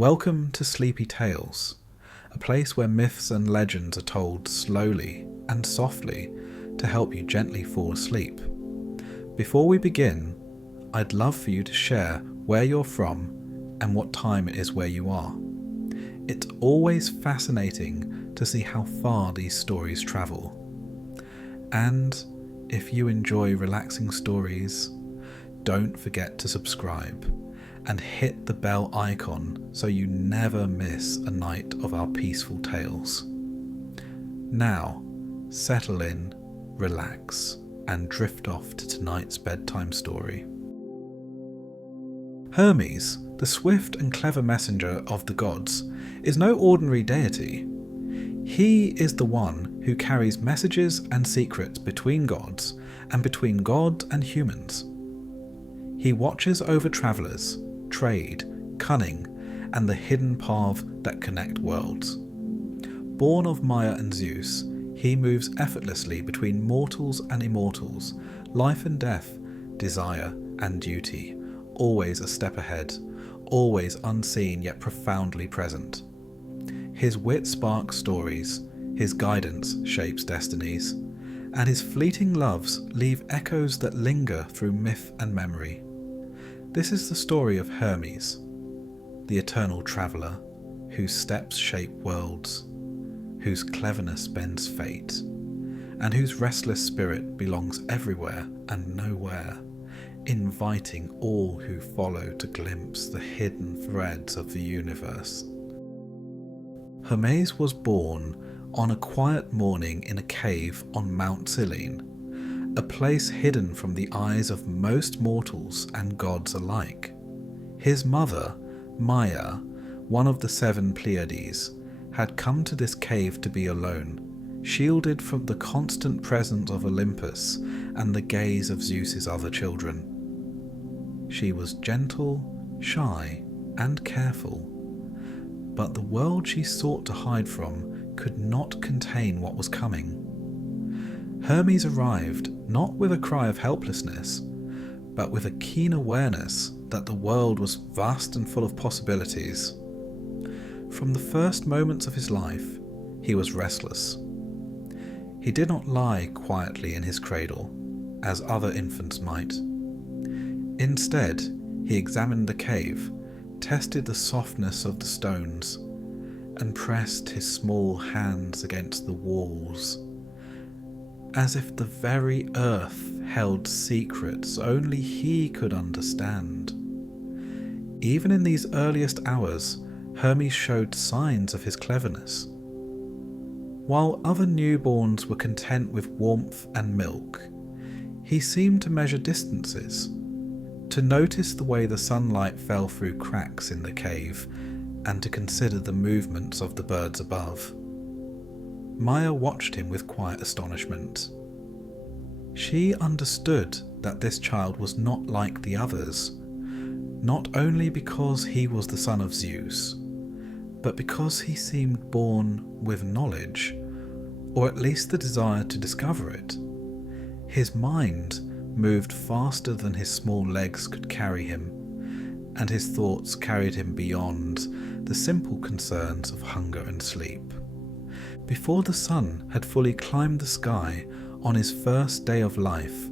Welcome to Sleepy Tales, a place where myths and legends are told slowly and softly to help you gently fall asleep. Before we begin, I'd love for you to share where you're from and what time it is where you are. It's always fascinating to see how far these stories travel. And if you enjoy relaxing stories, don't forget to subscribe and hit the bell icon so you never miss a night of our peaceful tales. Now, settle in, relax, and drift off to tonight's bedtime story. Hermes, the swift and clever messenger of the gods, is no ordinary deity. He is the one who carries messages and secrets between gods and between God and humans. He watches over travellers, trade, cunning, and the hidden paths that connect worlds. Born of Maya and Zeus, he moves effortlessly between mortals and immortals, life and death, desire and duty, always a step ahead, always unseen yet profoundly present. His wit sparks stories, his guidance shapes destinies, and his fleeting loves leave echoes that linger through myth and memory. This is the story of Hermes, the eternal traveller, whose steps shape worlds, whose cleverness bends fate, and whose restless spirit belongs everywhere and nowhere, inviting all who follow to glimpse the hidden threads of the universe. Hermes was born on a quiet morning in a cave on Mount Selene, a place hidden from the eyes of most mortals and gods alike. His mother, Maya, one of the 7 Pleiades, had come to this cave to be alone, shielded from the constant presence of Olympus and the gaze of Zeus's other children. She was gentle, shy, and careful, but the world she sought to hide from could not contain what was coming. Hermes arrived not with a cry of helplessness, but with a keen awareness that the world was vast and full of possibilities. From the first moments of his life, he was restless. He did not lie quietly in his cradle, as other infants might. Instead, he examined the cave, tested the softness of the stones, and pressed his small hands against the walls, as if the very earth held secrets only he could understand. Even in these earliest hours, Hermes showed signs of his cleverness. While other newborns were content with warmth and milk, he seemed to measure distances, to notice the way the sunlight fell through cracks in the cave, and to consider the movements of the birds above. Maya watched him with quiet astonishment. She understood that this child was not like the others, not only because he was the son of Zeus, but because he seemed born with knowledge, or at least the desire to discover it. His mind moved faster than his small legs could carry him, and his thoughts carried him beyond the simple concerns of hunger and sleep. Before the sun had fully climbed the sky on his first day of life,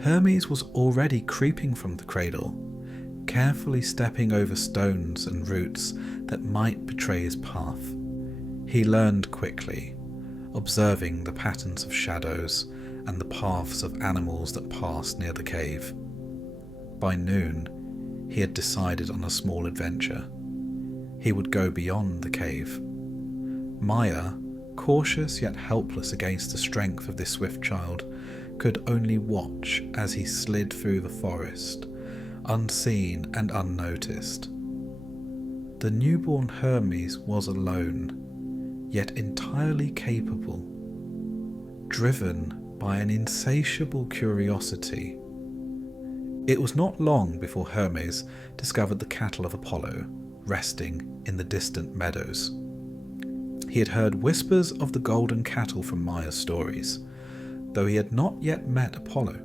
Hermes was already creeping from the cradle, carefully stepping over stones and roots that might betray his path. He learned quickly, observing the patterns of shadows and the paths of animals that passed near the cave. By noon, he had decided on a small adventure. He would go beyond the cave. Maya, cautious yet helpless against the strength of this swift child, could only watch as he slid through the forest, unseen and unnoticed. The newborn Hermes was alone, yet entirely capable, driven by an insatiable curiosity. It was not long before Hermes discovered the cattle of Apollo resting in the distant meadows. He had heard whispers of the golden cattle from Maya's stories, though he had not yet met Apollo.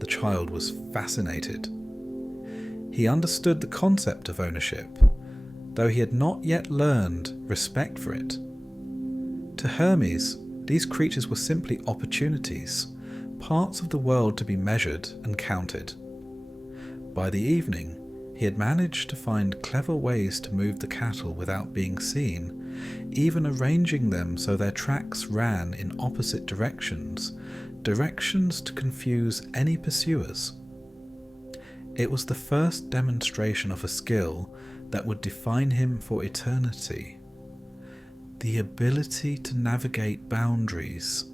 The child was fascinated. He understood the concept of ownership, though he had not yet learned respect for it. To Hermes, these creatures were simply opportunities, parts of the world to be measured and counted. By the evening, he had managed to find clever ways to move the cattle without being seen, even arranging them so their tracks ran in opposite directions to confuse any pursuers. It was the first demonstration of a skill that would define him for eternity. The ability to navigate boundaries,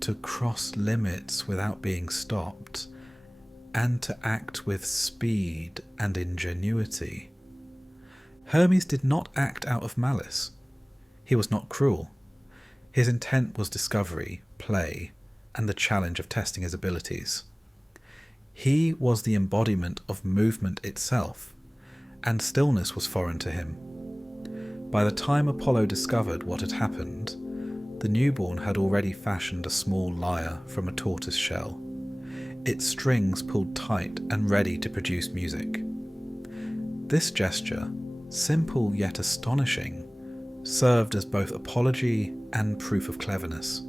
to cross limits without being stopped, and to act with speed and ingenuity. Hermes did not act out of malice. He was not cruel. His intent was discovery, play, and the challenge of testing his abilities. He was the embodiment of movement itself, and stillness was foreign to him. By the time Apollo discovered what had happened, the newborn had already fashioned a small lyre from a tortoise shell, its strings pulled tight and ready to produce music. This gesture, simple yet astonishing, served as both apology and proof of cleverness.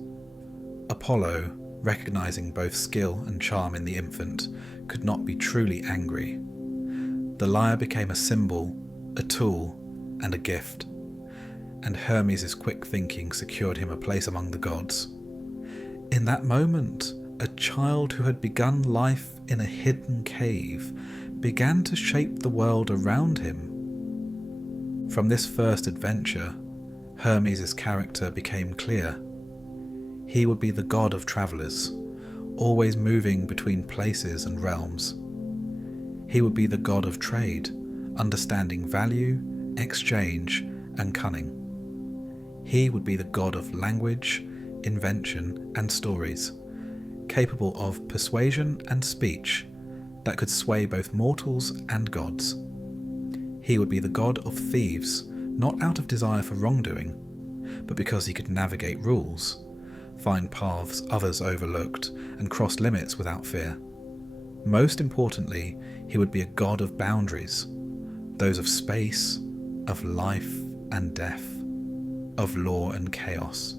Apollo, recognizing both skill and charm in the infant, could not be truly angry. The lyre became a symbol, a tool, and a gift, and Hermes' quick thinking secured him a place among the gods. In that moment, a child who had begun life in a hidden cave began to shape the world around him. From this first adventure, Hermes' character became clear. He would be the god of travelers, always moving between places and realms. He would be the god of trade, understanding value, exchange, and cunning. He would be the god of language, invention, and stories, capable of persuasion and speech that could sway both mortals and gods. He would be the god of thieves, not out of desire for wrongdoing, but because he could navigate rules, find paths others overlooked, and cross limits without fear. Most importantly, he would be a god of boundaries, those of space, of life and death, of law and chaos,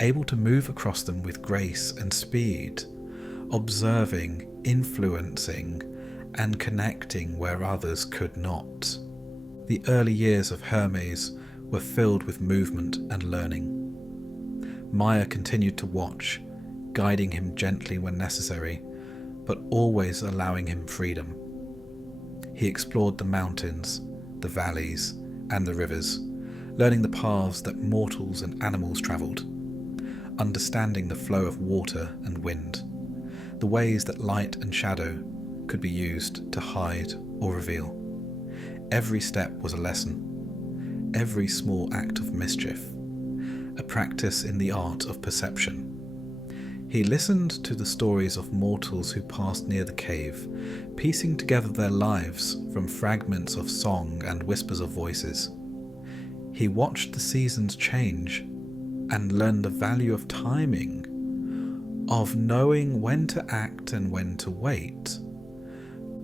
able to move across them with grace and speed, observing, influencing, and connecting where others could not. The early years of Hermes were filled with movement and learning. Maya continued to watch, guiding him gently when necessary, but always allowing him freedom. He explored the mountains, the valleys, and the rivers, learning the paths that mortals and animals travelled, understanding the flow of water and wind, the ways that light and shadow could be used to hide or reveal. Every step was a lesson, every small act of mischief, a practice in the art of perception. He listened to the stories of mortals who passed near the cave, piecing together their lives from fragments of song and whispers of voices. He watched the seasons change and learned the value of timing, of knowing when to act and when to wait.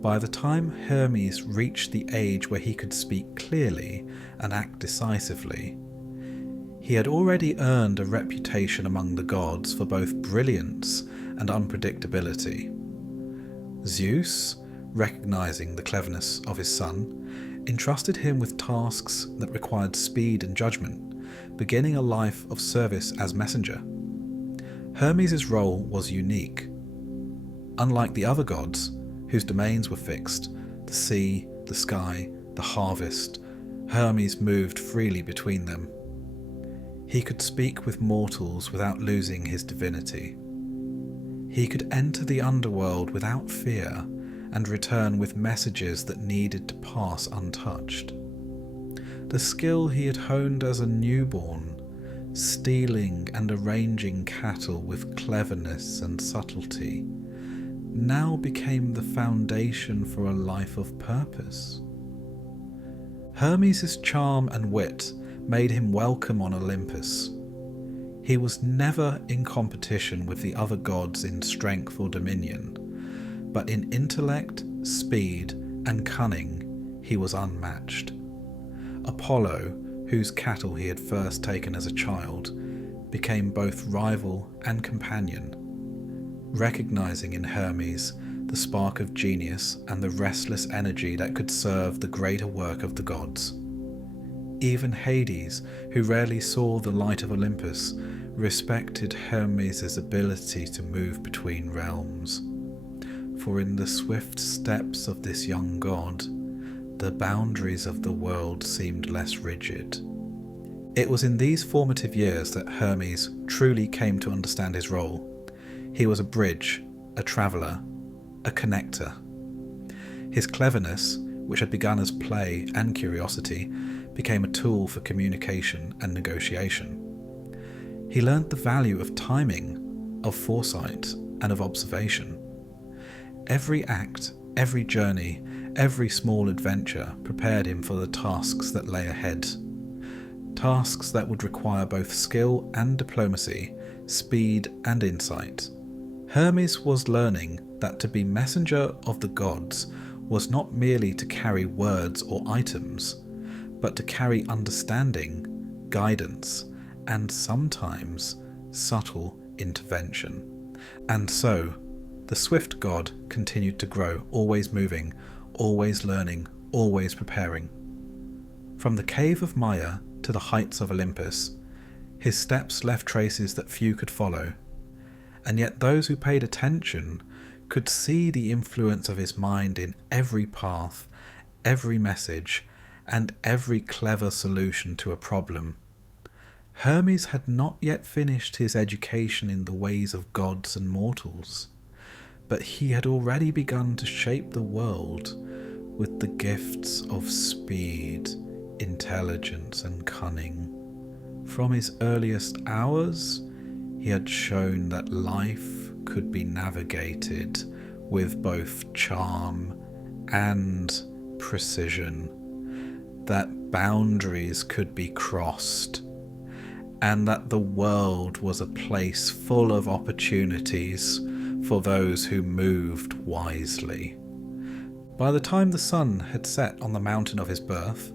By the time Hermes reached the age where he could speak clearly and act decisively, he had already earned a reputation among the gods for both brilliance and unpredictability. Zeus, recognizing the cleverness of his son, entrusted him with tasks that required speed and judgment, beginning a life of service as messenger. Hermes' role was unique. Unlike the other gods, whose domains were fixed, the sea, the sky, the harvest, Hermes moved freely between them. He could speak with mortals without losing his divinity. He could enter the underworld without fear and return with messages that needed to pass untouched. The skill he had honed as a newborn, stealing and arranging cattle with cleverness and subtlety, now became the foundation for a life of purpose. Hermes' charm and wit made him welcome on Olympus. He was never in competition with the other gods in strength or dominion, but in intellect, speed, and cunning he was unmatched. Apollo, whose cattle he had first taken as a child, became both rival and companion, recognizing in Hermes the spark of genius and the restless energy that could serve the greater work of the gods. Even Hades, who rarely saw the light of Olympus, respected Hermes' ability to move between realms. For in the swift steps of this young god, the boundaries of the world seemed less rigid. It was in these formative years that Hermes truly came to understand his role. He was a bridge, a traveller, a connector. His cleverness, which had begun as play and curiosity, became a tool for communication and negotiation. He learned the value of timing, of foresight, and of observation. Every act, every journey, every small adventure prepared him for the tasks that lay ahead. Tasks that would require both skill and diplomacy, speed and insight. Hermes was learning that to be messenger of the gods was not merely to carry words or items, but to carry understanding, guidance, and sometimes subtle intervention. And so, the swift god continued to grow, always moving, always learning, always preparing. From the cave of Maya to the heights of Olympus, his steps left traces that few could follow, and yet those who paid attention could see the influence of his mind in every path, every message, and every clever solution to a problem. Hermes had not yet finished his education in the ways of gods and mortals, but he had already begun to shape the world with the gifts of speed, intelligence, and cunning. From his earliest hours, he had shown that life could be navigated with both charm and precision, that boundaries could be crossed, and that the world was a place full of opportunities for those who moved wisely. By the time the sun had set on the mountain of his birth,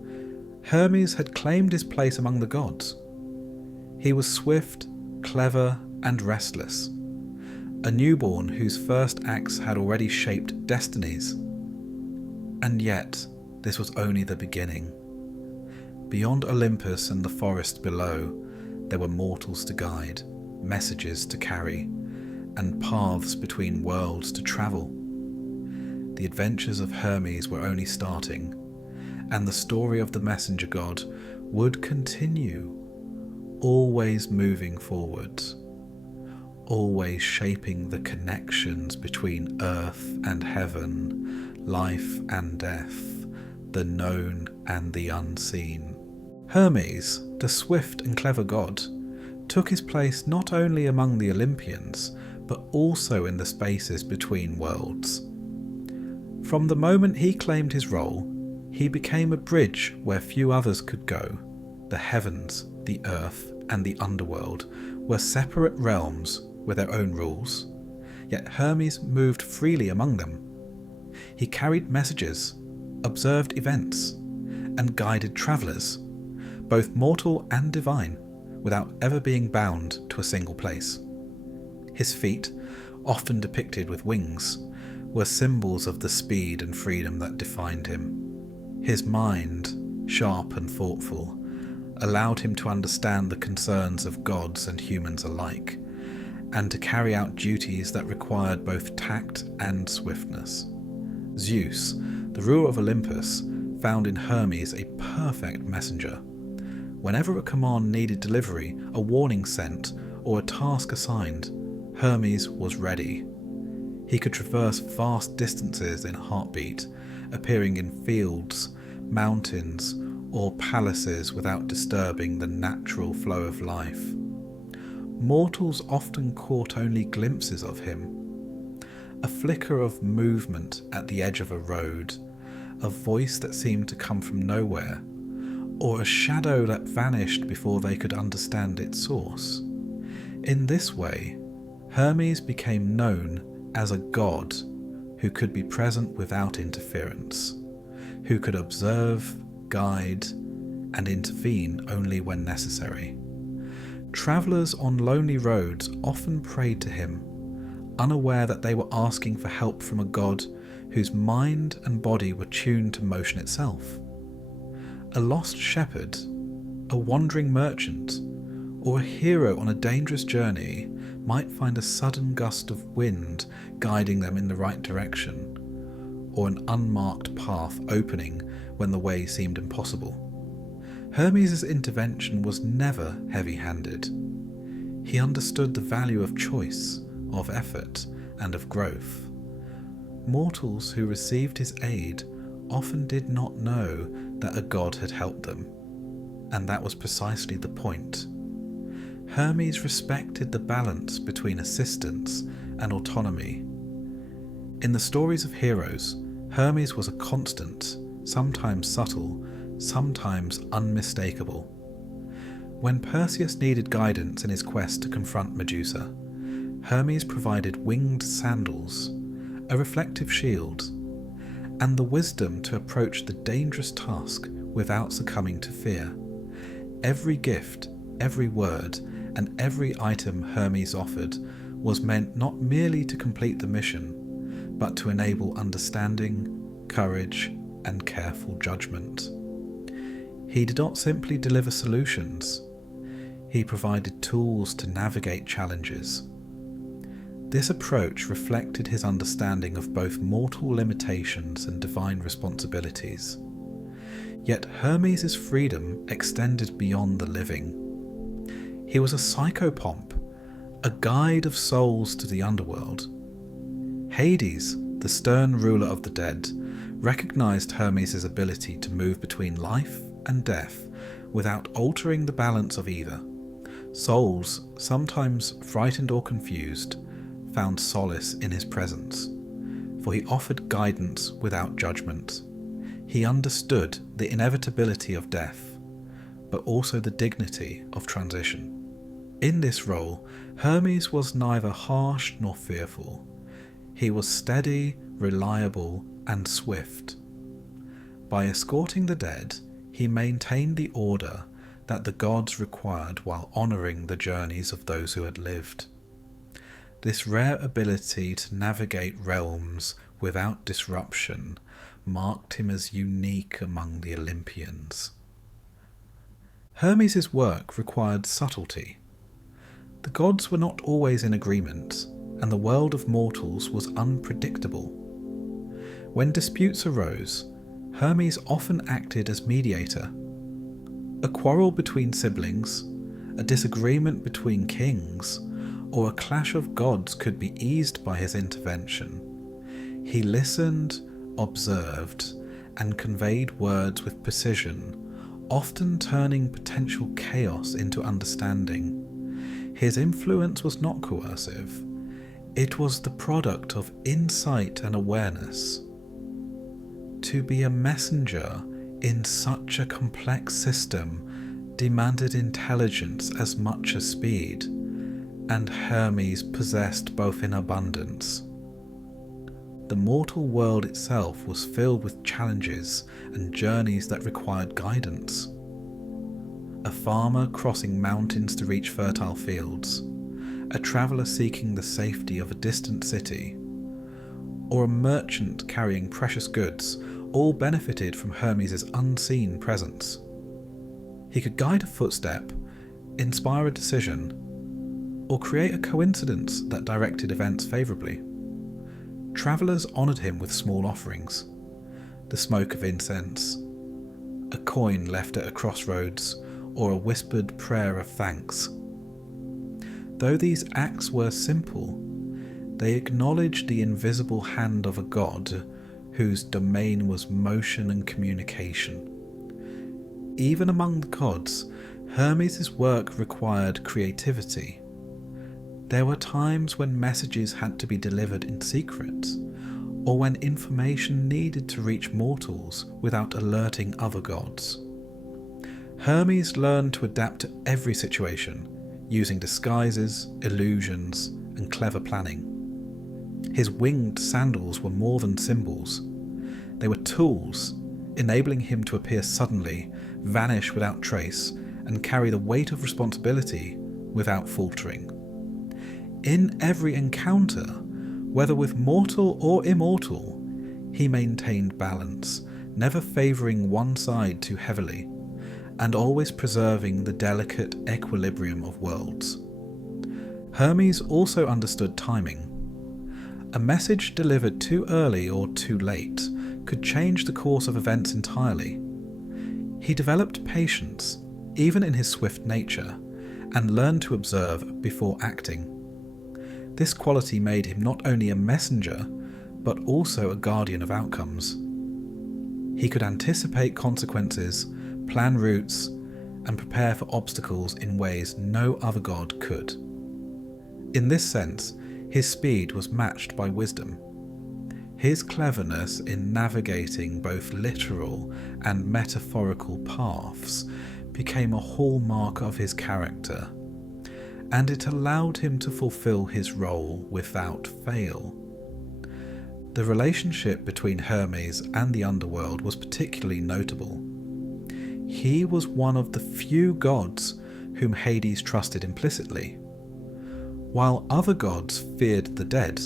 Hermes had claimed his place among the gods. He was swift, clever, and restless, a newborn whose first acts had already shaped destinies. And yet, this was only the beginning. Beyond Olympus and the forest below, there were mortals to guide, messages to carry, and paths between worlds to travel. The adventures of Hermes were only starting, and the story of the messenger god would continue, always moving forwards, always shaping the connections between earth and heaven, life and death, the known and the unseen. Hermes, the swift and clever god, took his place not only among the Olympians, but also in the spaces between worlds. From the moment he claimed his role, he became a bridge where few others could go. The heavens, the earth, and the underworld were separate realms with their own rules, yet Hermes moved freely among them. He carried messages, observed events, and guided travellers, both mortal and divine, without ever being bound to a single place. His feet, often depicted with wings, were symbols of the speed and freedom that defined him. His mind, sharp and thoughtful, allowed him to understand the concerns of gods and humans alike, and to carry out duties that required both tact and swiftness. Zeus, the ruler of Olympus, found in Hermes a perfect messenger. Whenever a command needed delivery, a warning sent, or a task assigned, Hermes was ready. He could traverse vast distances in a heartbeat, appearing in fields, mountains, or palaces without disturbing the natural flow of life. Mortals often caught only glimpses of him. A flicker of movement at the edge of a road, a voice that seemed to come from nowhere, or a shadow that vanished before they could understand its source. In this way, Hermes became known as a god who could be present without interference, who could observe, guide, and intervene only when necessary. Travellers on lonely roads often prayed to him, unaware that they were asking for help from a god whose mind and body were tuned to motion itself. A lost shepherd, a wandering merchant, or a hero on a dangerous journey might find a sudden gust of wind guiding them in the right direction, or an unmarked path opening when the way seemed impossible. Hermes' intervention was never heavy-handed. He understood the value of choice, of effort, and of growth. Mortals who received his aid often did not know that a god had helped them, and that was precisely the point. Hermes respected the balance between assistance and autonomy. In the stories of heroes, Hermes was a constant, sometimes subtle, sometimes unmistakable. When Perseus needed guidance in his quest to confront Medusa, Hermes provided winged sandals, a reflective shield, and the wisdom to approach the dangerous task without succumbing to fear. Every gift, every word, and every item Hermes offered was meant not merely to complete the mission, but to enable understanding, courage, and careful judgment. He did not simply deliver solutions, he provided tools to navigate challenges. This approach reflected his understanding of both mortal limitations and divine responsibilities. Yet Hermes' freedom extended beyond the living. He was a psychopomp, a guide of souls to the underworld. Hades, the stern ruler of the dead, recognized Hermes' ability to move between life and death without altering the balance of either. Souls, sometimes frightened or confused, found solace in his presence, for he offered guidance without judgment. He understood the inevitability of death, but also the dignity of transition. In this role, Hermes was neither harsh nor fearful. He was steady, reliable, and swift. By escorting the dead, he maintained the order that the gods required while honouring the journeys of those who had lived. This rare ability to navigate realms without disruption marked him as unique among the Olympians. Hermes' work required subtlety. The gods were not always in agreement, and the world of mortals was unpredictable. When disputes arose, Hermes often acted as mediator. A quarrel between siblings, a disagreement between kings, or a clash of gods could be eased by his intervention. He listened, observed, and conveyed words with precision, often turning potential chaos into understanding. His influence was not coercive. It was the product of insight and awareness. To be a messenger in such a complex system demanded intelligence as much as speed, and Hermes possessed both in abundance. The mortal world itself was filled with challenges and journeys that required guidance. A farmer crossing mountains to reach fertile fields, a traveller seeking the safety of a distant city, or a merchant carrying precious goods all benefited from Hermes' unseen presence. He could guide a footstep, inspire a decision, or create a coincidence that directed events favourably. Travellers honoured him with small offerings, the smoke of incense, a coin left at a crossroads, or a whispered prayer of thanks. Though these acts were simple, they acknowledged the invisible hand of a god whose domain was motion and communication. Even among the gods, Hermes' work required creativity. There were times when messages had to be delivered in secret, or when information needed to reach mortals without alerting other gods. Hermes learned to adapt to every situation, using disguises, illusions, and clever planning. His winged sandals were more than symbols. They were tools, enabling him to appear suddenly, vanish without trace, and carry the weight of responsibility without faltering. In every encounter, whether with mortal or immortal, he maintained balance, never favouring one side too heavily, and always preserving the delicate equilibrium of worlds. Hermes also understood timing. A message delivered too early or too late could change the course of events entirely. He developed patience, even in his swift nature, and learned to observe before acting. This quality made him not only a messenger, but also a guardian of outcomes. He could anticipate consequences, plan routes, and prepare for obstacles in ways no other god could. In this sense, his speed was matched by wisdom. His cleverness in navigating both literal and metaphorical paths became a hallmark of his character, and it allowed him to fulfill his role without fail. The relationship between Hermes and the underworld was particularly notable. He was one of the few gods whom Hades trusted implicitly. While other gods feared the dead,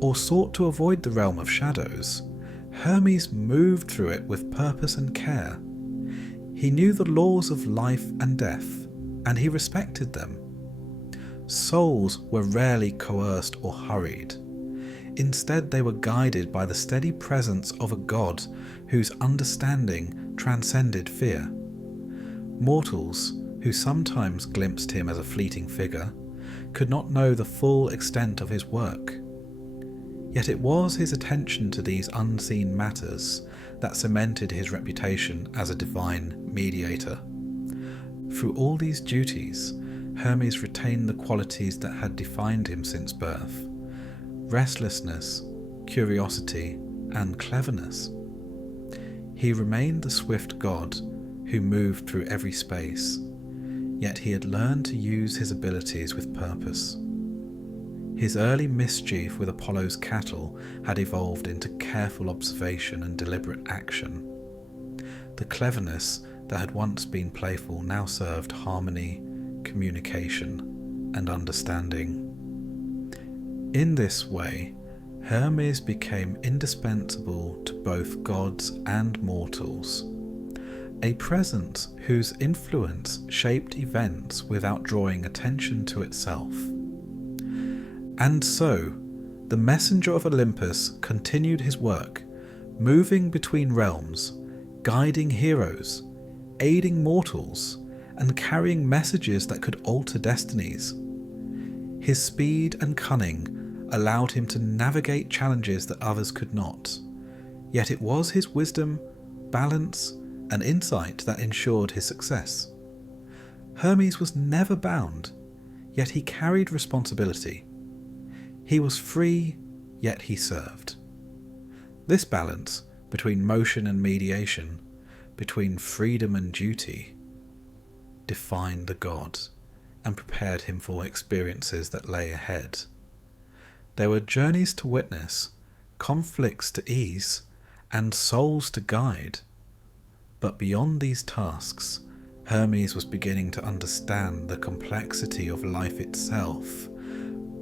or sought to avoid the realm of shadows, Hermes moved through it with purpose and care. He knew the laws of life and death, and he respected them. Souls were rarely coerced or hurried. Instead, they were guided by the steady presence of a god whose understanding transcended fear. Mortals, who sometimes glimpsed him as a fleeting figure, could not know the full extent of his work. Yet it was his attention to these unseen matters that cemented his reputation as a divine mediator. Through all these duties, Hermes retained the qualities that had defined him since birth: restlessness, curiosity, and cleverness. He remained the swift god who moved through every space, yet he had learned to use his abilities with purpose. His early mischief with Apollo's cattle had evolved into careful observation and deliberate action. The cleverness that had once been playful now served harmony, communication, and understanding. In this way, Hermes became indispensable to both gods and mortals, a presence whose influence shaped events without drawing attention to itself. And so, the messenger of Olympus continued his work, moving between realms, guiding heroes, aiding mortals, and carrying messages that could alter destinies. His speed and cunning allowed him to navigate challenges that others could not, yet it was his wisdom, balance, and insight that ensured his success. Hermes was never bound, yet he carried responsibility. He was free, yet he served. This balance between motion and mediation, between freedom and duty, defined the god and prepared him for experiences that lay ahead. There were journeys to witness, conflicts to ease, and souls to guide. But beyond these tasks, Hermes was beginning to understand the complexity of life itself,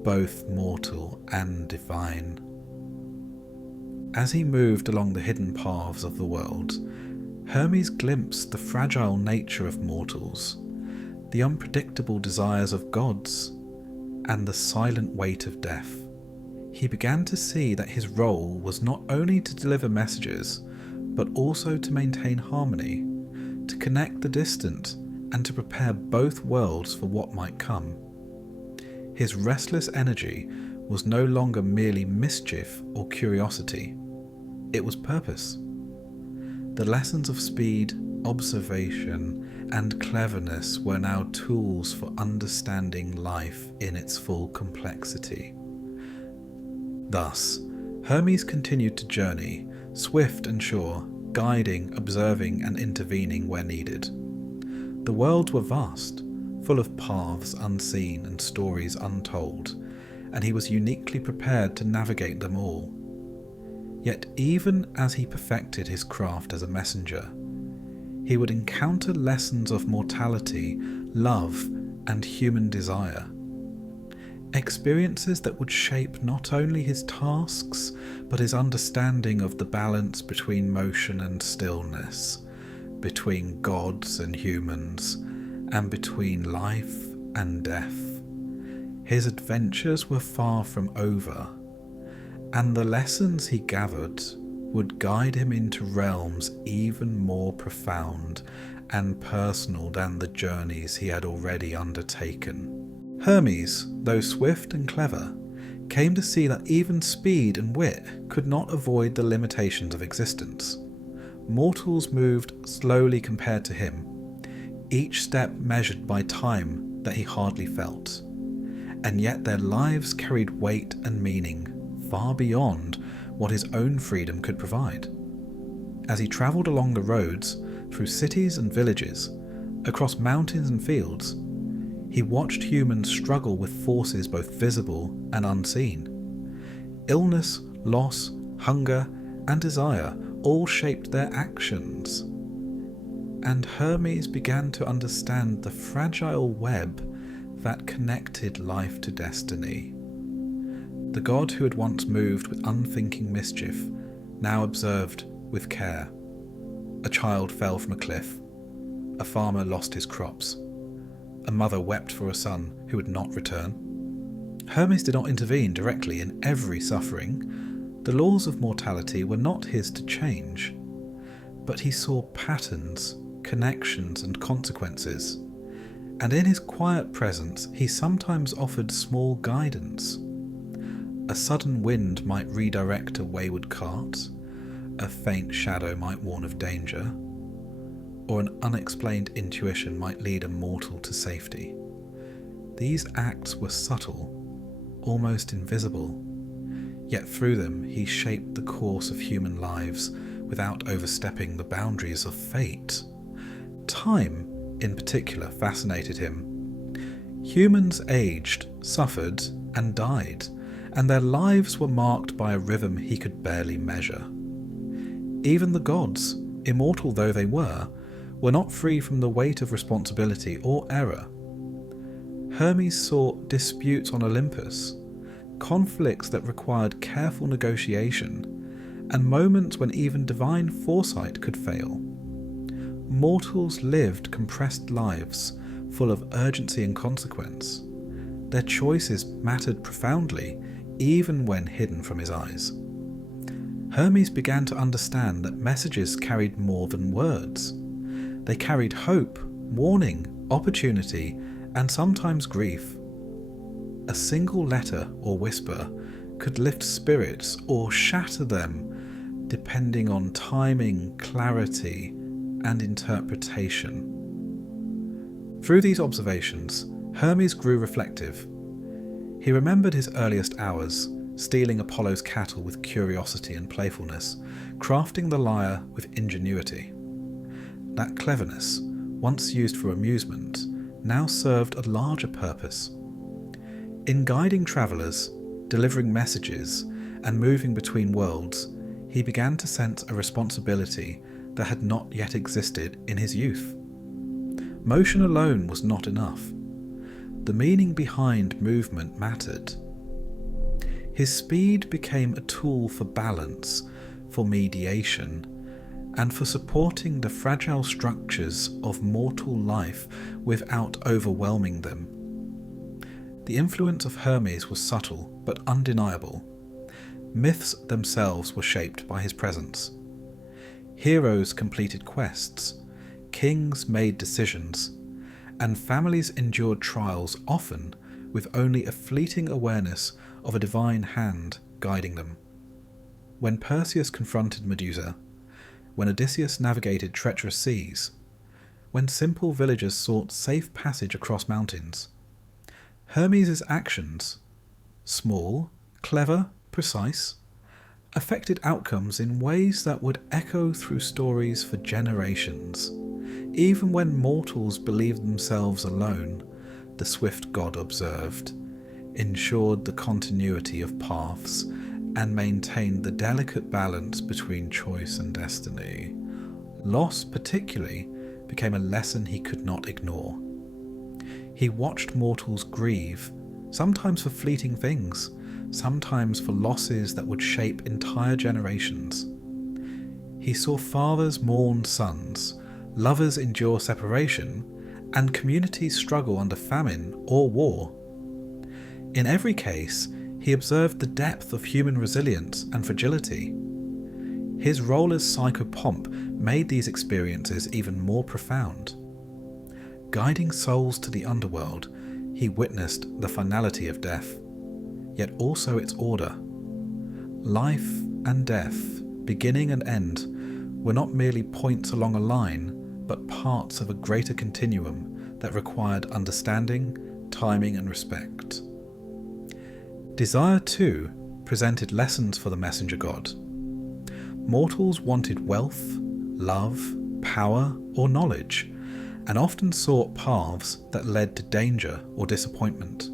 both mortal and divine. As he moved along the hidden paths of the world, Hermes glimpsed the fragile nature of mortals, the unpredictable desires of gods, and the silent weight of death. He began to see that his role was not only to deliver messages, but also to maintain harmony, to connect the distant, and to prepare both worlds for what might come. His restless energy was no longer merely mischief or curiosity. It was purpose. The lessons of speed, observation, and cleverness were now tools for understanding life in its full complexity. Thus, Hermes continued to journey, swift and sure, guiding, observing, and intervening where needed. The worlds were vast, full of paths unseen and stories untold, and he was uniquely prepared to navigate them all. Yet even as he perfected his craft as a messenger, he would encounter lessons of mortality, love, and human desire. Experiences that would shape not only his tasks, but his understanding of the balance between motion and stillness, between gods and humans, and between life and death. His adventures were far from over, and the lessons he gathered would guide him into realms even more profound and personal than the journeys he had already undertaken. Hermes, though swift and clever, came to see that even speed and wit could not avoid the limitations of existence. Mortals moved slowly compared to him, each step measured by time that he hardly felt, and yet their lives carried weight and meaning far beyond what his own freedom could provide. As he travelled along the roads, through cities and villages, across mountains and fields, he watched humans struggle with forces both visible and unseen. Illness, loss, hunger, and desire all shaped their actions. And Hermes began to understand the fragile web that connected life to destiny. The god who had once moved with unthinking mischief now observed with care. A child fell from a cliff. A farmer lost his crops. A mother wept for a son who would not return. Hermes did not intervene directly in every suffering. The laws of mortality were not his to change, but he saw patterns, connections, and consequences, and in his quiet presence he sometimes offered small guidance. A sudden wind might redirect a wayward cart, a faint shadow might warn of danger, or an unexplained intuition might lead a mortal to safety. These acts were subtle, almost invisible, yet through them he shaped the course of human lives without overstepping the boundaries of fate. Time, in particular, fascinated him. Humans aged, suffered, and died, and their lives were marked by a rhythm he could barely measure. Even the gods, immortal though they were not free from the weight of responsibility or error. Hermes saw disputes on Olympus, conflicts that required careful negotiation, and moments when even divine foresight could fail. Mortals lived compressed lives, full of urgency and consequence. Their choices mattered profoundly, even when hidden from his eyes. Hermes began to understand that messages carried more than words. They carried hope, warning, opportunity, and sometimes grief. A single letter or whisper could lift spirits or shatter them, depending on timing, clarity, and interpretation. Through these observations, Hermes grew reflective. He remembered his earliest hours, stealing Apollo's cattle with curiosity and playfulness, crafting the lyre with ingenuity. That cleverness, once used for amusement, now served a larger purpose. In guiding travellers, delivering messages, and moving between worlds, he began to sense a responsibility that had not yet existed in his youth. Motion alone was not enough. The meaning behind movement mattered. His speed became a tool for balance, for mediation, and for supporting the fragile structures of mortal life without overwhelming them. The influence of Hermes was subtle but undeniable. Myths themselves were shaped by his presence. Heroes completed quests, kings made decisions, and families endured trials, often with only a fleeting awareness of a divine hand guiding them. When Perseus confronted Medusa, when Odysseus navigated treacherous seas, when simple villagers sought safe passage across mountains, Hermes' actions, small, clever, precise, affected outcomes in ways that would echo through stories for generations. Even when mortals believed themselves alone, the swift god observed, ensured the continuity of paths, and maintained the delicate balance between choice and destiny. Loss, particularly, became a lesson he could not ignore. He watched mortals grieve, sometimes for fleeting things, sometimes for losses that would shape entire generations. He saw fathers mourn sons, lovers endure separation, and communities struggle under famine or war. In every case, he observed the depth of human resilience and fragility. His role as psychopomp made these experiences even more profound. Guiding souls to the underworld, he witnessed the finality of death, yet also its order. Life and death, beginning and end, were not merely points along a line, but parts of a greater continuum that required understanding, timing, and respect. Desire, too, presented lessons for the messenger god. Mortals wanted wealth, love, power, or knowledge, and often sought paths that led to danger or disappointment.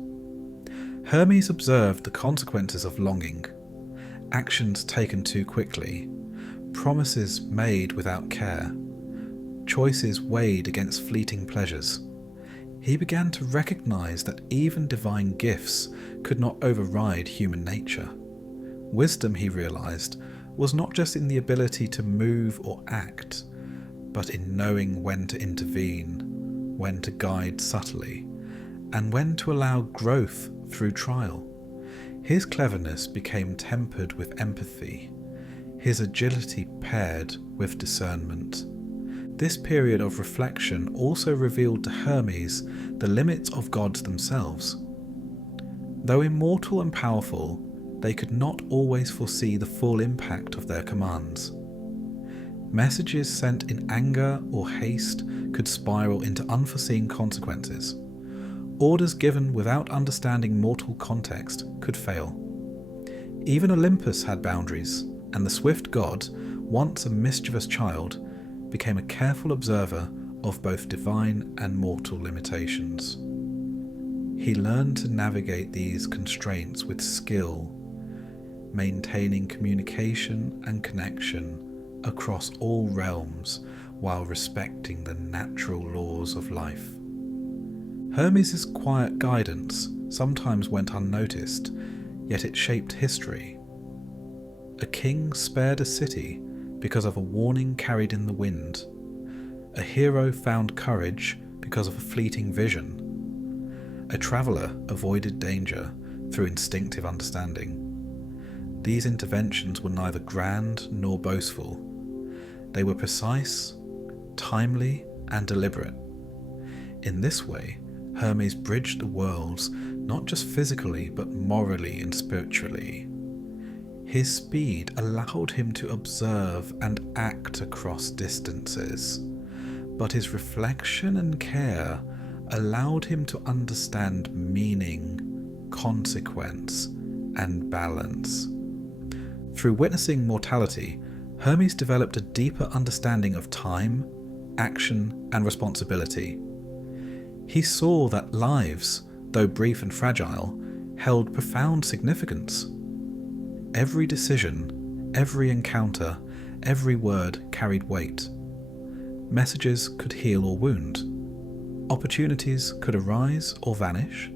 Hermes observed the consequences of longing, actions taken too quickly, promises made without care, choices weighed against fleeting pleasures. He began to recognize that even divine gifts could not override human nature. Wisdom, he realized, was not just in the ability to move or act, but in knowing when to intervene, when to guide subtly, and when to allow growth through trial. His cleverness became tempered with empathy, his agility paired with discernment. This period of reflection also revealed to Hermes the limits of gods themselves. Though immortal and powerful, they could not always foresee the full impact of their commands. Messages sent in anger or haste could spiral into unforeseen consequences. Orders given without understanding mortal context could fail. Even Olympus had boundaries, and the swift god, once a mischievous child, became a careful observer of both divine and mortal limitations. He learned to navigate these constraints with skill, maintaining communication and connection across all realms while respecting the natural laws of life. Hermes' quiet guidance sometimes went unnoticed, yet it shaped history. A king spared a city because of a warning carried in the wind. A hero found courage because of a fleeting vision. A traveller avoided danger through instinctive understanding. These interventions were neither grand nor boastful. They were precise, timely, and deliberate. In this way, Hermes bridged the worlds not just physically but morally and spiritually. His speed allowed him to observe and act across distances, but his reflection and care allowed him to understand meaning, consequence, and balance. Through witnessing mortality, Hermes developed a deeper understanding of time, action, and responsibility. He saw that lives, though brief and fragile, held profound significance. Every decision, every encounter, every word carried weight. Messages could heal or wound. Opportunities could arise or vanish,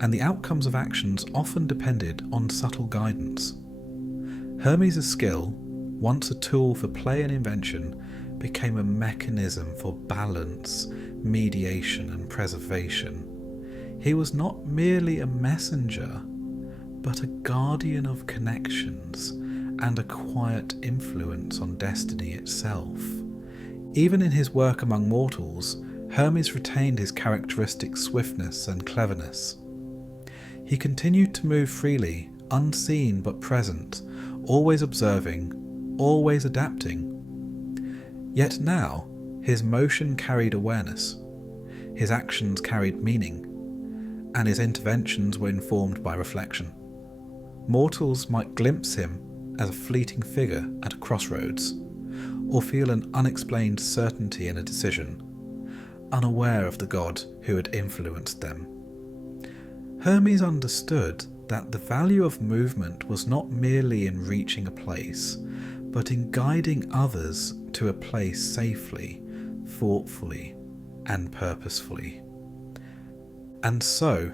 and the outcomes of actions often depended on subtle guidance. Hermes' skill, once a tool for play and invention, became a mechanism for balance, mediation, and preservation. He was not merely a messenger, but a guardian of connections and a quiet influence on destiny itself. Even in his work among mortals, Hermes retained his characteristic swiftness and cleverness. He continued to move freely, unseen but present, always observing, always adapting. Yet now, his motion carried awareness, his actions carried meaning, and his interventions were informed by reflection. Mortals might glimpse him as a fleeting figure at a crossroads, or feel an unexplained certainty in a decision, unaware of the god who had influenced them. Hermes understood that the value of movement was not merely in reaching a place, but in guiding others to a place safely, thoughtfully, and purposefully. And so,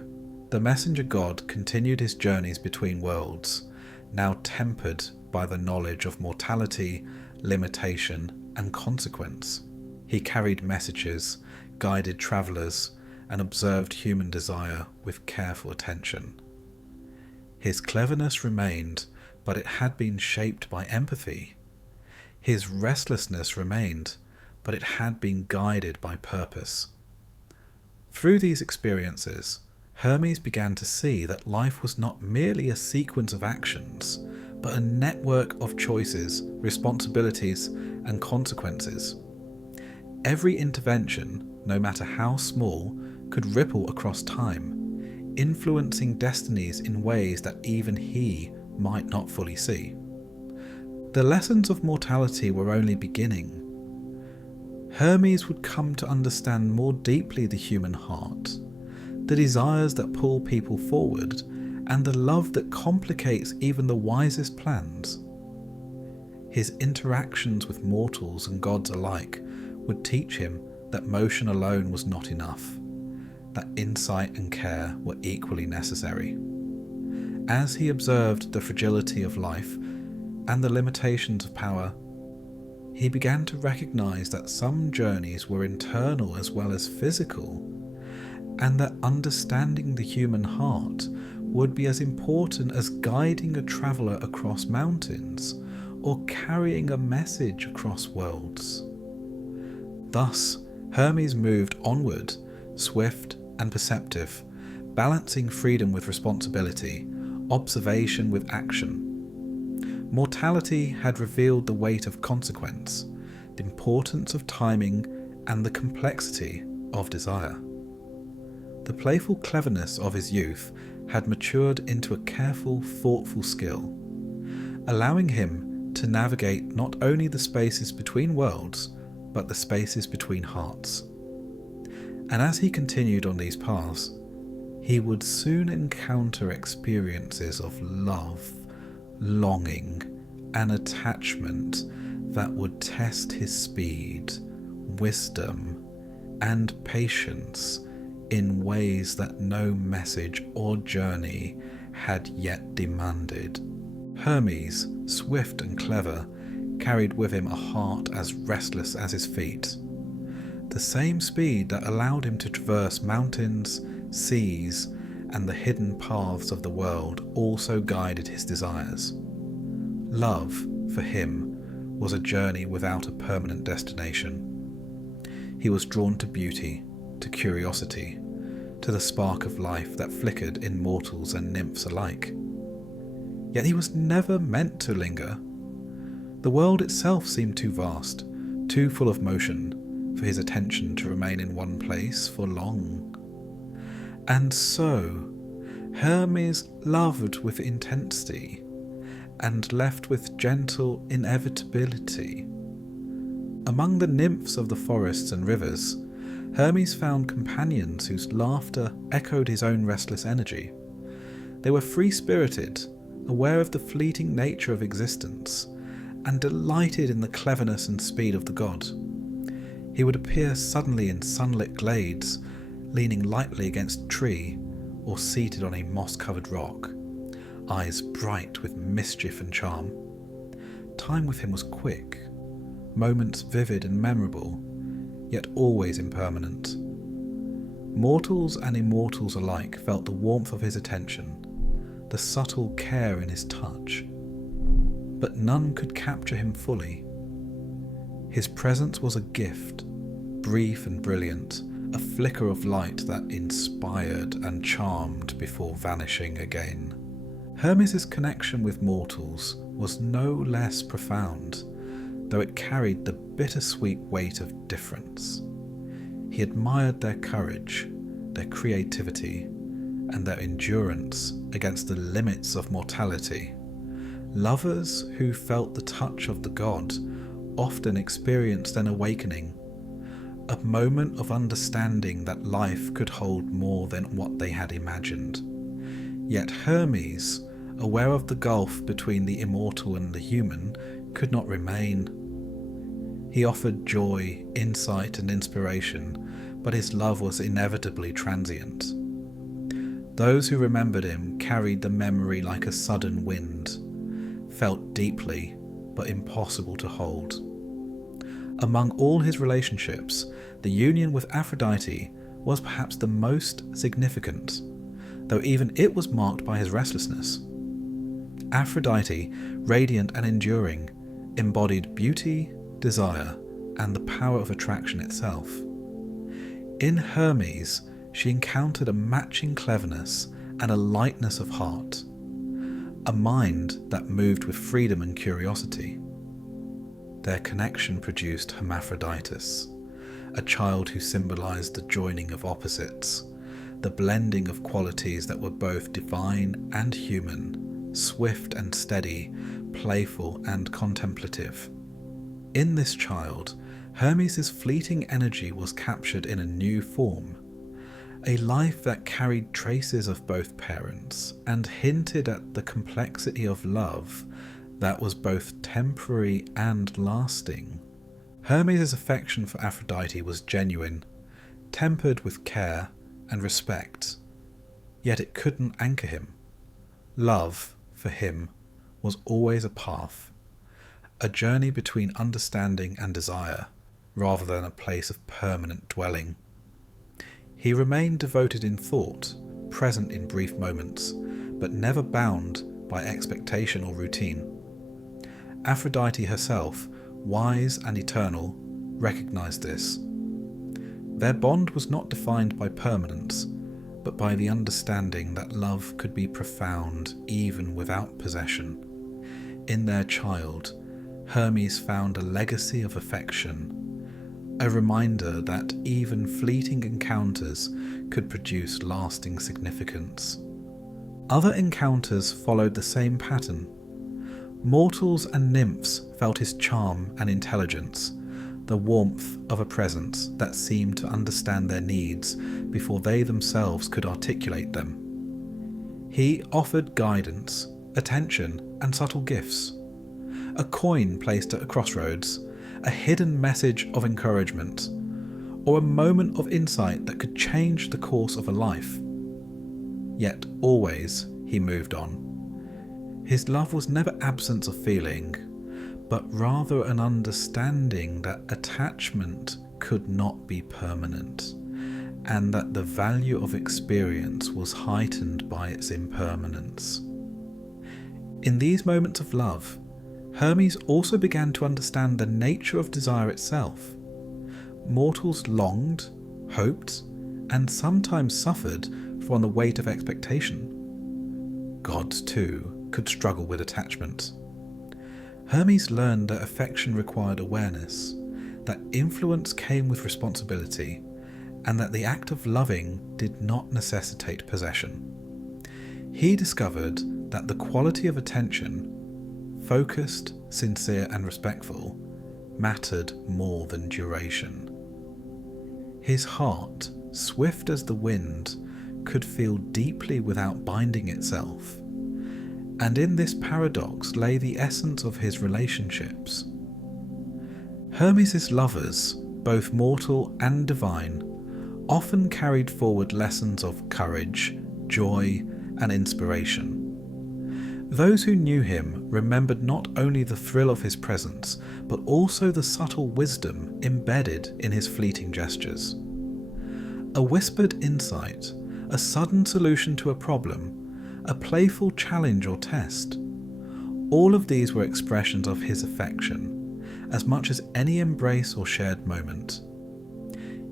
the messenger God continued his journeys between worlds, now tempered by the knowledge of mortality, limitation, and consequence. He carried messages, guided travellers, and observed human desire with careful attention. His cleverness remained, but it had been shaped by empathy. His restlessness remained, but it had been guided by purpose. Through these experiences, Hermes began to see that life was not merely a sequence of actions, but a network of choices, responsibilities, and consequences. Every intervention, no matter how small, could ripple across time, influencing destinies in ways that even he might not fully see. The lessons of mortality were only beginning. Hermes would come to understand more deeply the human heart, the desires that pull people forward, and the love that complicates even the wisest plans. His interactions with mortals and gods alike would teach him that motion alone was not enough, that insight and care were equally necessary. As he observed the fragility of life and the limitations of power, he began to recognize that some journeys were internal as well as physical, and that understanding the human heart would be as important as guiding a traveller across mountains or carrying a message across worlds. Thus, Hermes moved onward, swift and perceptive, balancing freedom with responsibility, observation with action. Mortality had revealed the weight of consequence, the importance of timing, and the complexity of desire. The playful cleverness of his youth had matured into a careful, thoughtful skill, allowing him to navigate not only the spaces between worlds, but the spaces between hearts. And as he continued on these paths, he would soon encounter experiences of love, longing, and attachment that would test his speed, wisdom, and patience in ways that no message or journey had yet demanded. Hermes, swift and clever, carried with him a heart as restless as his feet. The same speed that allowed him to traverse mountains, seas, and the hidden paths of the world also guided his desires. Love, for him, was a journey without a permanent destination. He was drawn to beauty, to curiosity, to the spark of life that flickered in mortals and nymphs alike. Yet he was never meant to linger. The world itself seemed too vast, too full of motion, for his attention to remain in one place for long. And so, Hermes loved with intensity, and left with gentle inevitability. Among the nymphs of the forests and rivers, Hermes found companions whose laughter echoed his own restless energy. They were free-spirited, aware of the fleeting nature of existence, and delighted in the cleverness and speed of the god. He would appear suddenly in sunlit glades, leaning lightly against a tree, or seated on a moss-covered rock, eyes bright with mischief and charm. Time with him was quick, moments vivid and memorable, yet always impermanent. Mortals and immortals alike felt the warmth of his attention, the subtle care in his touch, but none could capture him fully. His presence was a gift, brief and brilliant, a flicker of light that inspired and charmed before vanishing again. Hermes' connection with mortals was no less profound, though it carried the bittersweet weight of difference. He admired their courage, their creativity, and their endurance against the limits of mortality. Lovers who felt the touch of the god often experienced an awakening, a moment of understanding that life could hold more than what they had imagined. Yet Hermes, aware of the gulf between the immortal and the human, could not remain. He offered joy, insight, and inspiration, but his love was inevitably transient. Those who remembered him carried the memory like a sudden wind, felt deeply but impossible to hold. Among all his relationships, the union with Aphrodite was perhaps the most significant, though even it was marked by his restlessness. Aphrodite, radiant and enduring, embodied beauty, desire, and the power of attraction itself. In Hermes, she encountered a matching cleverness and a lightness of heart, a mind that moved with freedom and curiosity. Their connection produced Hermaphroditus, a child who symbolized the joining of opposites, the blending of qualities that were both divine and human, swift and steady, playful and contemplative. In this child, Hermes' fleeting energy was captured in a new form, a life that carried traces of both parents and hinted at the complexity of love that was both temporary and lasting. Hermes' affection for Aphrodite was genuine, tempered with care and respect, yet it couldn't anchor him. Love, for him, was always a path, a journey between understanding and desire, rather than a place of permanent dwelling. He remained devoted in thought, present in brief moments, but never bound by expectation or routine. Aphrodite herself, wise and eternal, recognized this. Their bond was not defined by permanence, but by the understanding that love could be profound even without possession. In their child, Hermes found a legacy of affection, a reminder that even fleeting encounters could produce lasting significance. Other encounters followed the same pattern. Mortals and nymphs felt his charm and intelligence, the warmth of a presence that seemed to understand their needs before they themselves could articulate them. He offered guidance, attention, and subtle gifts. A coin placed at a crossroads, a hidden message of encouragement, or a moment of insight that could change the course of a life. Yet always he moved on. His love was never absence of feeling, but rather an understanding that attachment could not be permanent, and that the value of experience was heightened by its impermanence. In these moments of love, Hermes also began to understand the nature of desire itself. Mortals longed, hoped, and sometimes suffered from the weight of expectation. Gods, too, could struggle with attachment. Hermes learned that affection required awareness, that influence came with responsibility, and that the act of loving did not necessitate possession. He discovered that the quality of attention, focused, sincere, and respectful, mattered more than duration. His heart, swift as the wind, could feel deeply without binding itself. And in this paradox lay the essence of his relationships. Hermes' lovers, both mortal and divine, often carried forward lessons of courage, joy, and inspiration. Those who knew him remembered not only the thrill of his presence, but also the subtle wisdom embedded in his fleeting gestures. A whispered insight, a sudden solution to a problem, a playful challenge or test. All of these were expressions of his affection, as much as any embrace or shared moment.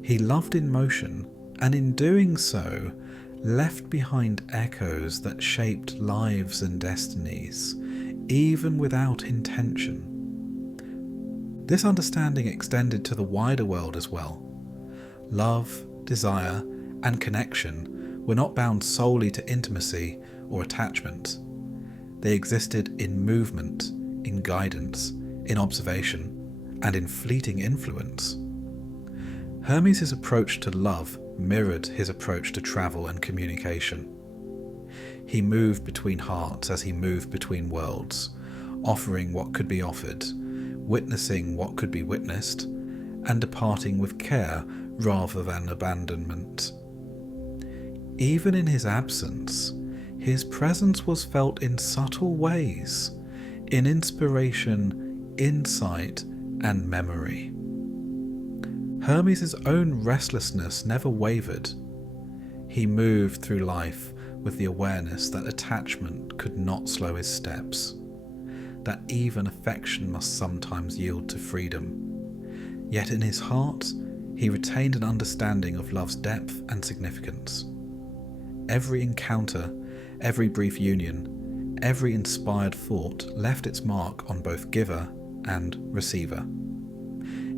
He loved in motion, and in doing so, left behind echoes that shaped lives and destinies, even without intention. This understanding extended to the wider world as well. Love, desire, and connection were not bound solely to intimacy or attachment. They existed in movement, in guidance, in observation, and in fleeting influence. Hermes' approach to love mirrored his approach to travel and communication. He moved between hearts as he moved between worlds, offering what could be offered, witnessing what could be witnessed, and departing with care rather than abandonment. Even in his absence, his presence was felt in subtle ways, in inspiration, insight, and memory. Hermes' own restlessness never wavered. He moved through life with the awareness that attachment could not slow his steps, that even affection must sometimes yield to freedom. Yet in his heart, he retained an understanding of love's depth and significance. Every encounter, every brief union, every inspired thought left its mark on both giver and receiver.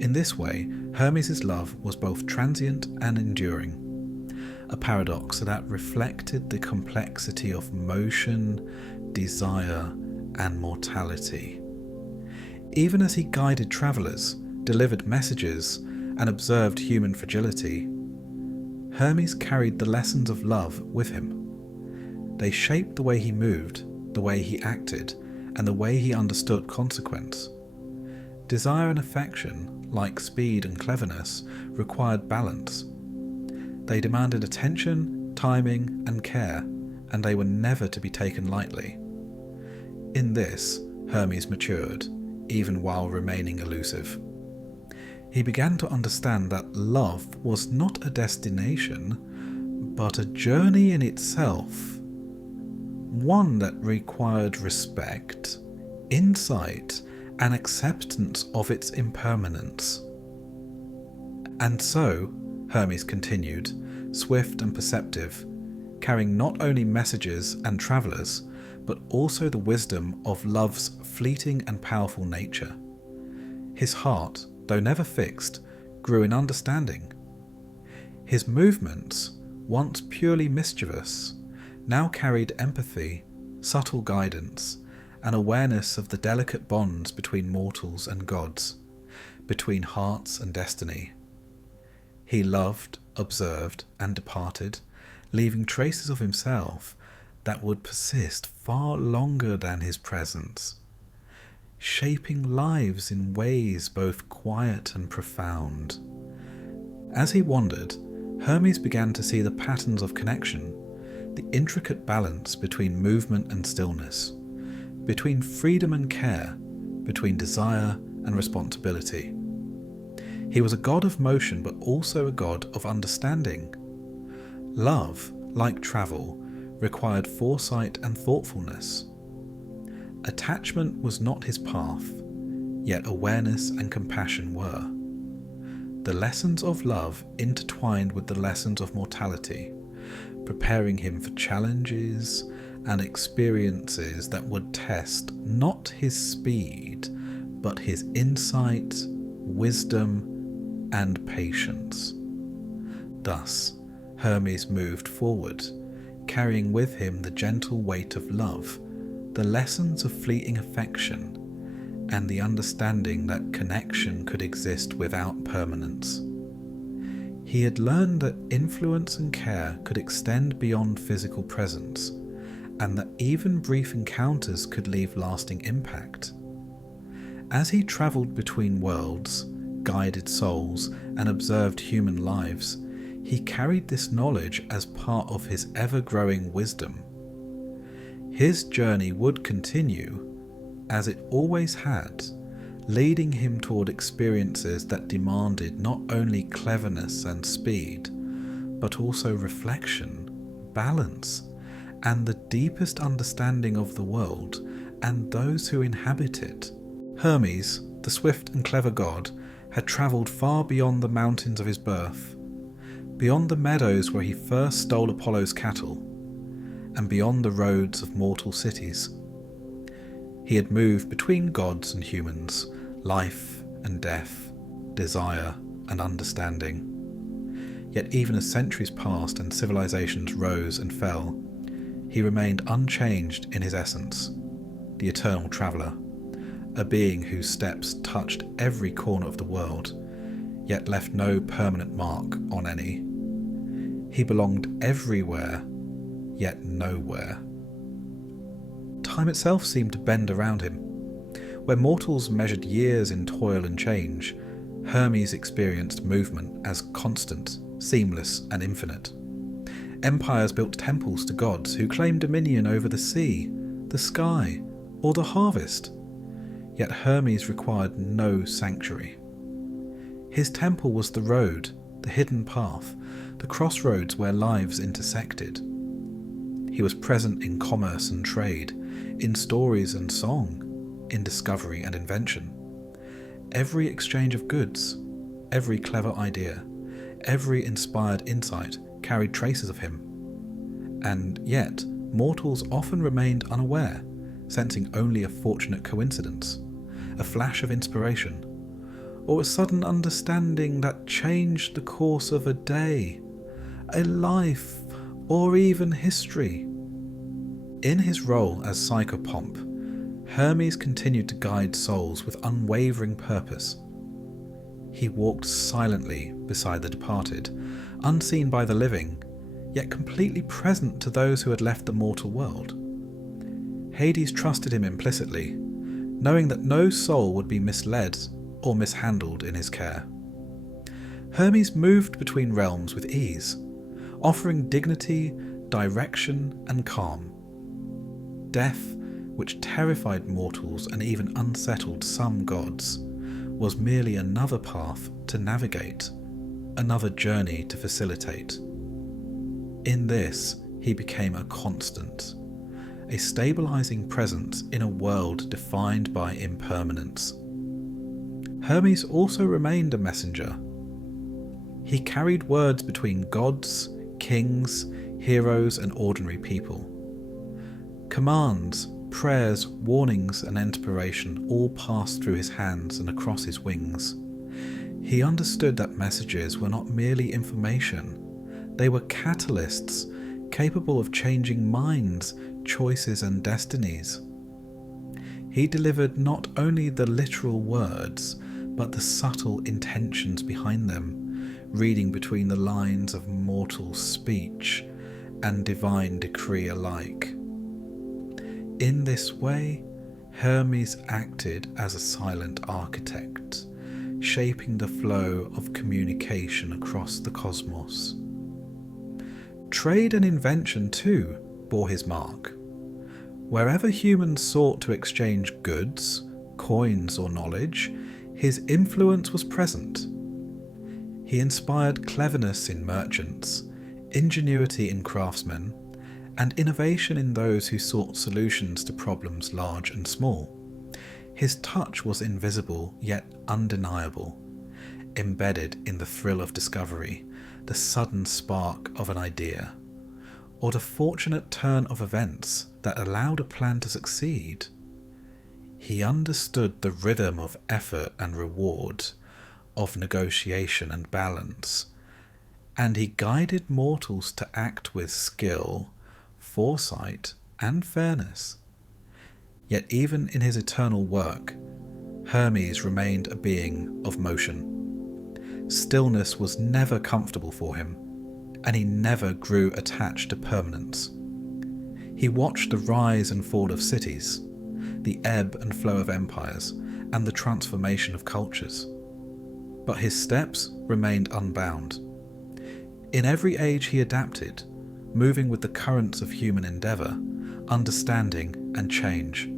In this way, Hermes' love was both transient and enduring, a paradox that reflected the complexity of motion, desire, and mortality. Even as he guided travellers, delivered messages, and observed human fragility, Hermes carried the lessons of love with him. They shaped the way he moved, the way he acted, and the way he understood consequence. Desire and affection, like speed and cleverness, required balance. They demanded attention, timing, and care, and they were never to be taken lightly. In this, Hermes matured, even while remaining elusive. He began to understand that love was not a destination, but a journey in itself, one that required respect, insight, and acceptance of its impermanence. And so, Hermes continued, swift and perceptive, carrying not only messages and travellers, but also the wisdom of love's fleeting and powerful nature. His heart, though never fixed, grew in understanding. His movements, once purely mischievous, now carried empathy, subtle guidance, and awareness of the delicate bonds between mortals and gods, between hearts and destiny. He loved, observed, and departed, leaving traces of himself that would persist far longer than his presence, shaping lives in ways both quiet and profound. As he wandered, Hermes began to see the patterns of connection, the intricate balance between movement and stillness, between freedom and care, between desire and responsibility. He was a god of motion, but also a god of understanding. Love, like travel, required foresight and thoughtfulness. Attachment was not his path, yet awareness and compassion were. The lessons of love intertwined with the lessons of mortality, preparing him for challenges and experiences that would test not his speed, but his insight, wisdom, and patience. Thus, Hermes moved forward, carrying with him the gentle weight of love, the lessons of fleeting affection, and the understanding that connection could exist without permanence. He had learned that influence and care could extend beyond physical presence, and that even brief encounters could leave lasting impact. As he travelled between worlds, guided souls, and observed human lives, he carried this knowledge as part of his ever-growing wisdom. His journey would continue, as it always had, leading him toward experiences that demanded not only cleverness and speed, but also reflection, balance, and the deepest understanding of the world and those who inhabit it. Hermes, the swift and clever god, had travelled far beyond the mountains of his birth, beyond the meadows where he first stole Apollo's cattle, and beyond the roads of mortal cities. He had moved between gods and humans, life and death, desire and understanding. Yet even as centuries passed and civilizations rose and fell, he remained unchanged in his essence, the eternal traveller, a being whose steps touched every corner of the world, yet left no permanent mark on any. He belonged everywhere, yet nowhere. time itself seemed to bend around him. Where mortals measured years in toil and change, Hermes experienced movement as constant, seamless, and infinite. Empires built temples to gods who claimed dominion over the sea, the sky, or the harvest. Yet Hermes required no sanctuary. His temple was the road, the hidden path, the crossroads where lives intersected. He was present in commerce and trade, in stories and song, in discovery and invention. Every exchange of goods, every clever idea, every inspired insight carried traces of him. And yet, mortals often remained unaware, sensing only a fortunate coincidence, a flash of inspiration, or a sudden understanding that changed the course of a day, a life, or even history. In his role as psychopomp, Hermes continued to guide souls with unwavering purpose. He walked silently beside the departed, unseen by the living, yet completely present to those who had left the mortal world. Hades trusted him implicitly, knowing that no soul would be misled or mishandled in his care. Hermes moved between realms with ease, offering dignity, direction, and calm. Death, which terrified mortals and even unsettled some gods, was merely another path to navigate, another journey to facilitate. In this, he became a constant, a stabilizing presence in a world defined by impermanence. Hermes also remained a messenger. He carried words between gods, kings, heroes, and ordinary people. Commands, prayers, warnings, and inspiration all passed through his hands and across his wings. He understood that messages were not merely information, they were catalysts capable of changing minds, choices, and destinies. He delivered not only the literal words, but the subtle intentions behind them, reading between the lines of mortal speech and divine decree alike. In this way, Hermes acted as a silent architect, shaping the flow of communication across the cosmos. Trade and invention, too, bore his mark. Wherever humans sought to exchange goods, coins, or knowledge, his influence was present. He inspired cleverness in merchants, ingenuity in craftsmen, and innovation in those who sought solutions to problems large and small. His touch was invisible yet undeniable, embedded in the thrill of discovery, the sudden spark of an idea, or the fortunate turn of events that allowed a plan to succeed. He understood the rhythm of effort and reward, of negotiation and balance, and he guided mortals to act with skill, foresight, and fairness. Yet even in his eternal work, Hermes remained a being of motion. Stillness was never comfortable for him, and he never grew attached to permanence. He watched the rise and fall of cities, the ebb and flow of empires, and the transformation of cultures. But his steps remained unbound. In every age he adapted, moving with the currents of human endeavour, understanding, and change.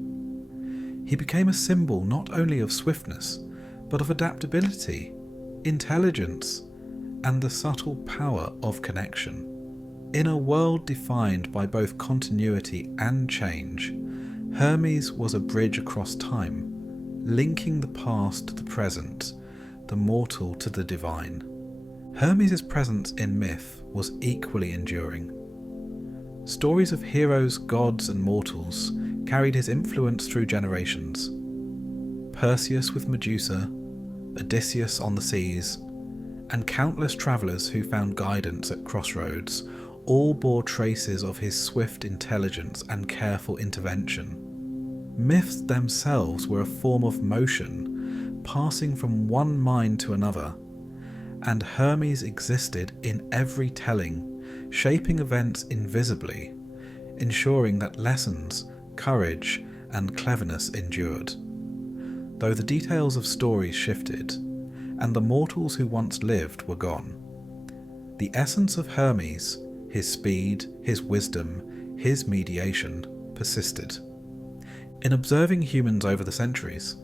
He became a symbol not only of swiftness, but of adaptability, intelligence, and the subtle power of connection. In a world defined by both continuity and change, Hermes was a bridge across time, linking the past to the present, the mortal to the divine. Hermes' presence in myth was equally enduring. Stories of heroes, gods, and mortals carried his influence through generations. Perseus with Medusa, Odysseus on the seas, and countless travellers who found guidance at crossroads all bore traces of his swift intelligence and careful intervention. Myths themselves were a form of motion, passing from one mind to another, and Hermes existed in every telling, shaping events invisibly, ensuring that lessons, courage and cleverness endured. Though the details of stories shifted, and the mortals who once lived were gone, the essence of Hermes, his speed, his wisdom, his mediation, persisted. In observing humans over the centuries,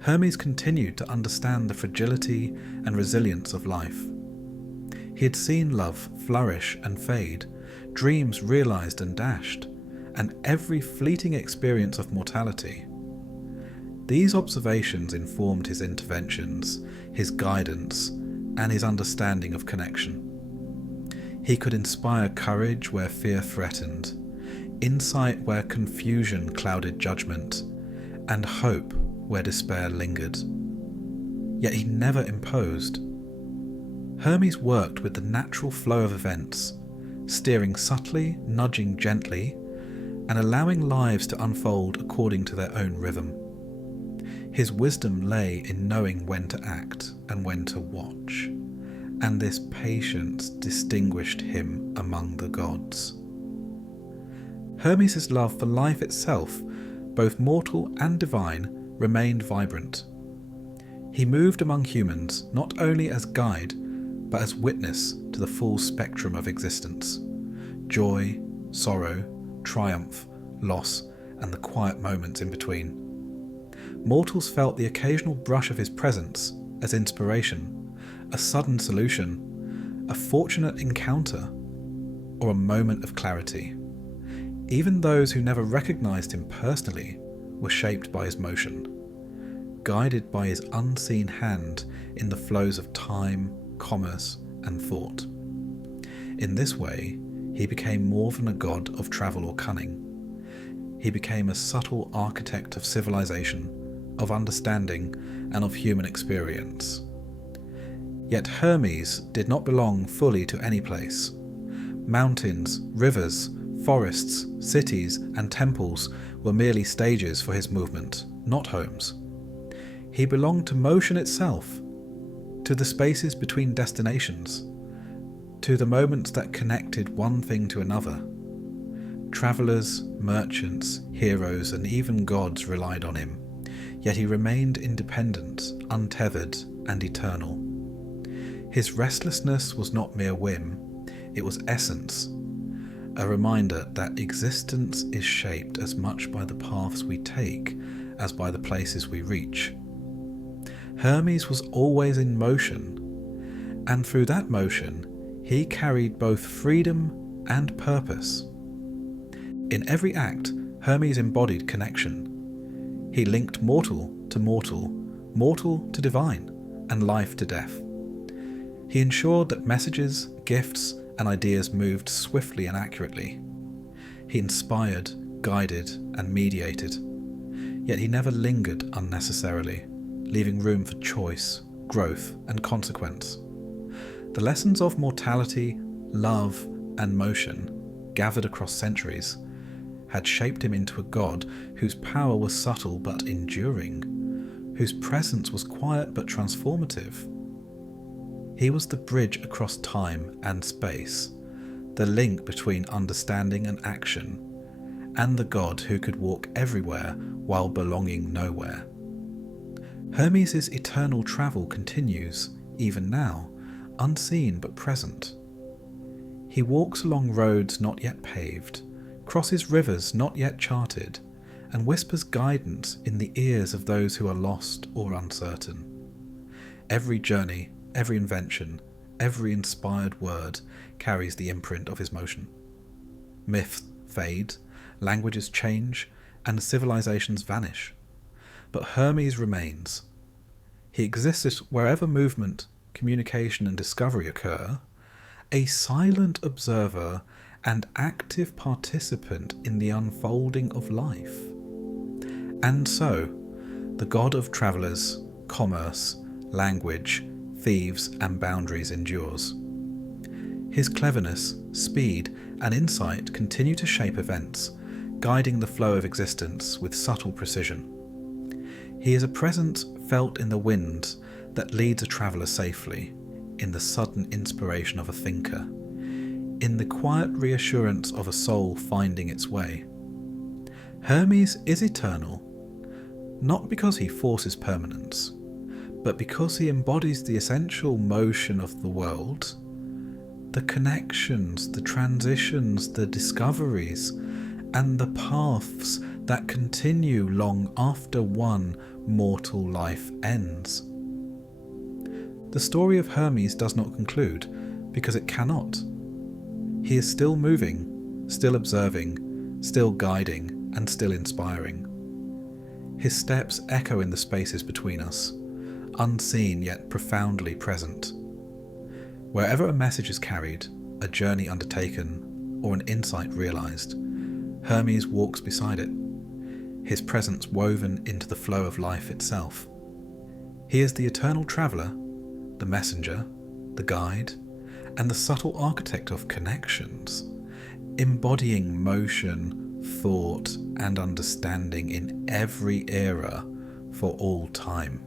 Hermes continued to understand the fragility and resilience of life. He had seen love flourish and fade, dreams realized and dashed, and every fleeting experience of mortality. These observations informed his interventions, his guidance, and his understanding of connection. He could inspire courage where fear threatened, insight where confusion clouded judgment, and hope where despair lingered. Yet he never imposed. Hermes worked with the natural flow of events, steering subtly, nudging gently, and allowing lives to unfold according to their own rhythm. His wisdom lay in knowing when to act and when to watch, and this patience distinguished him among the gods. Hermes' love for life itself, both mortal and divine, remained vibrant. He moved among humans not only as guide, but as witness to the full spectrum of existence: joy, sorrow, triumph, loss, and the quiet moments in between. Mortals felt the occasional brush of his presence as inspiration, a sudden solution, a fortunate encounter, or a moment of clarity. Even those who never recognized him personally were shaped by his motion, guided by his unseen hand in the flows of time, commerce, and thought. In this way, he became more than a god of travel or cunning. He became a subtle architect of civilization, of understanding, and of human experience. Yet Hermes did not belong fully to any place. Mountains, rivers, forests, cities, and temples were merely stages for his movement, not homes. He belonged to motion itself, to the spaces between destinations, to the moments that connected one thing to another. Travellers, merchants, heroes, and even gods relied on him, yet he remained independent, untethered, and eternal. His restlessness was not mere whim, it was essence, a reminder that existence is shaped as much by the paths we take as by the places we reach. Hermes was always in motion, and through that motion, he carried both freedom and purpose. In every act, Hermes embodied connection. He linked mortal to mortal, mortal to divine, and life to death. He ensured that messages, gifts, and ideas moved swiftly and accurately. He inspired, guided, and mediated. Yet he never lingered unnecessarily, leaving room for choice, growth, and consequence. The lessons of mortality, love, and motion, gathered across centuries, had shaped him into a god whose power was subtle but enduring, whose presence was quiet but transformative. He was the bridge across time and space, the link between understanding and action, and the god who could walk everywhere while belonging nowhere. Hermes' eternal travel continues, even now, unseen but present. He walks along roads not yet paved, crosses rivers not yet charted, and whispers guidance in the ears of those who are lost or uncertain. Every journey, every invention, every inspired word carries the imprint of his motion. Myths fade, languages change, and civilizations vanish. But Hermes remains. He exists wherever movement, communication, and discovery occur, a silent observer and active participant in the unfolding of life. And so, the god of travellers, commerce, language, thieves, and boundaries endures. His cleverness, speed, and insight continue to shape events, guiding the flow of existence with subtle precision. He is a presence felt in the wind that leads a traveller safely, in the sudden inspiration of a thinker, in the quiet reassurance of a soul finding its way. Hermes is eternal, not because he forces permanence, but because he embodies the essential motion of the world, the connections, the transitions, the discoveries, and the paths that continue long after one mortal life ends. The story of Hermes does not conclude, because it cannot. He is still moving, still observing, still guiding, and still inspiring. His steps echo in the spaces between us, unseen yet profoundly present. Wherever a message is carried, a journey undertaken, or an insight realized, Hermes walks beside it, his presence woven into the flow of life itself. He is the eternal traveller, the messenger, the guide, and the subtle architect of connections, embodying motion, thought, and understanding in every era for all time.